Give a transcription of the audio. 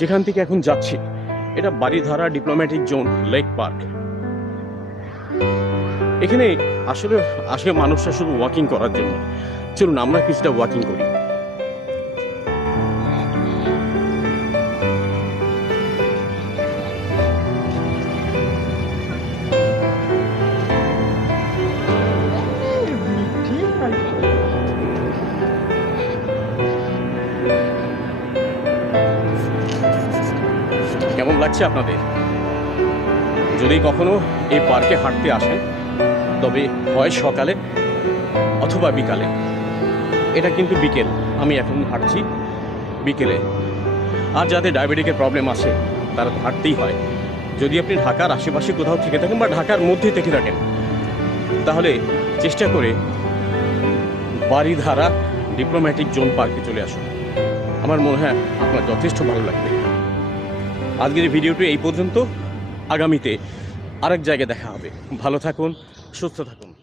যেখান থেকে এখন যাচ্ছি এটা Baridhara diplomatic zone lake park. এখানে আসলে আসে মানুষরা শুধু ওয়াকিং করার জন্য। চলুন আমরা কিছুটা ওয়াকিং করি। কেমন লাগছে আপনাদের? যদি কখনো এই পার্কে হাঁটতে আসেন তবে হয় সকালে অথবা বিকালে। এটা কিন্তু বিকেল, আমি এখন হাঁটছি বিকেলে। আর যাদের ডায়াবেটিকের প্রবলেম আছে তারা তো হাঁটতেই হয়। যদি আপনি ঢাকার আশেপাশে কোথাও থেকে থাকেন বা ঢাকার মধ্যে থেকে থাকেন তাহলে চেষ্টা করে বারিধারা ডিপ্লোম্যাটিক জোন পার্কে চলে আসুন। আমার মনে হয় আপনার যথেষ্ট ভালো লাগবে। আজকের ভিডিওটি এই পর্যন্ত। আগামীতে আরেক জায়গায় দেখা হবে। ভালো থাকুন, সুস্থ থাকুন।